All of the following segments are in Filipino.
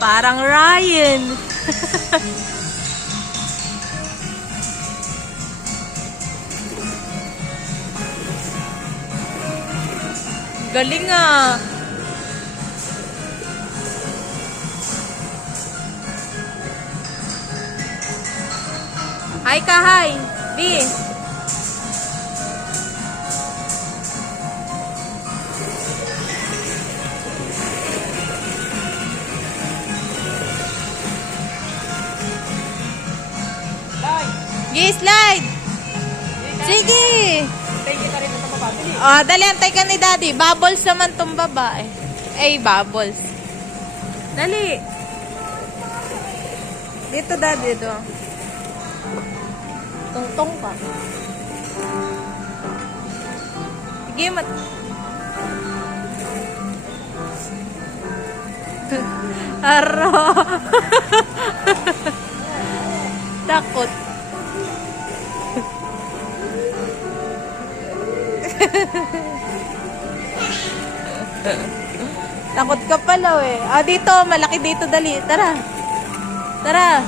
Parang Ryan. Galing ah. Hi ka, hi. B. Slide. Sige. Oh, dali, antay ka ni Daddy. Bubbles naman tong babae. Bubbles. Dali. Dito, Daddy, dito. Tungtong ka. Sige, Aro. Takot. Takot ka pala eh. Dito, malaki dito, dali. Tara. Tara.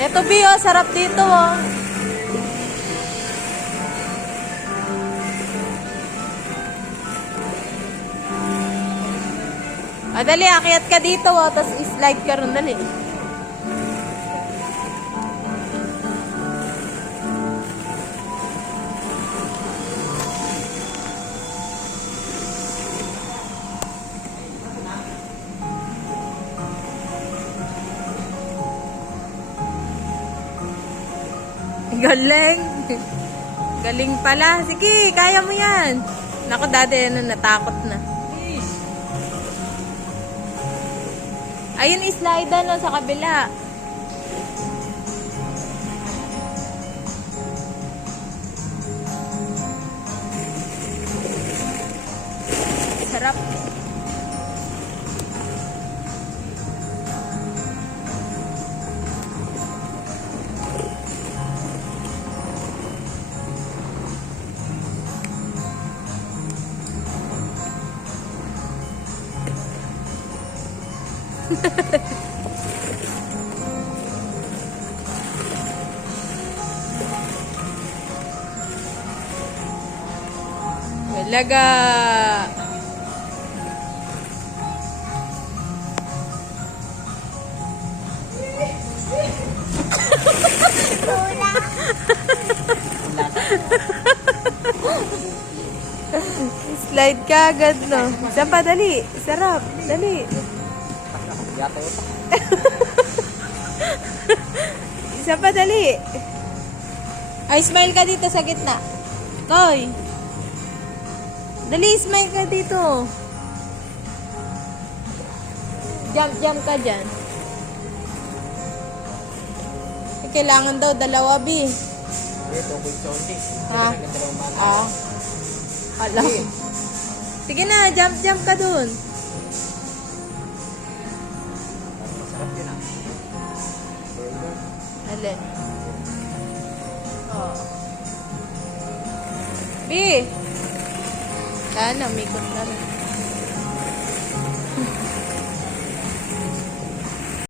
Eto, Bi, oh, sarap dito, oh. Dali, akyat ka dito, oh, tapos i-slide ka rin, dali. Galing. Galing pala. Sige, kaya mo yan. Naku, Daddy, natakot na. Ayun, slide na sa kabila. Sarap. Talaga. Slide ka agad, no? Isa pa, dali. Sarap. Dali. Isa pa, dali. Smile ka dito sa gitna. Koy. Dali, smile ka dito. Jump ka dyan. Kailangan daw dalawa, B. Ha? Alam. Sige na, jump ka dun. Alin? Oh. B. Sana, umikot na rin.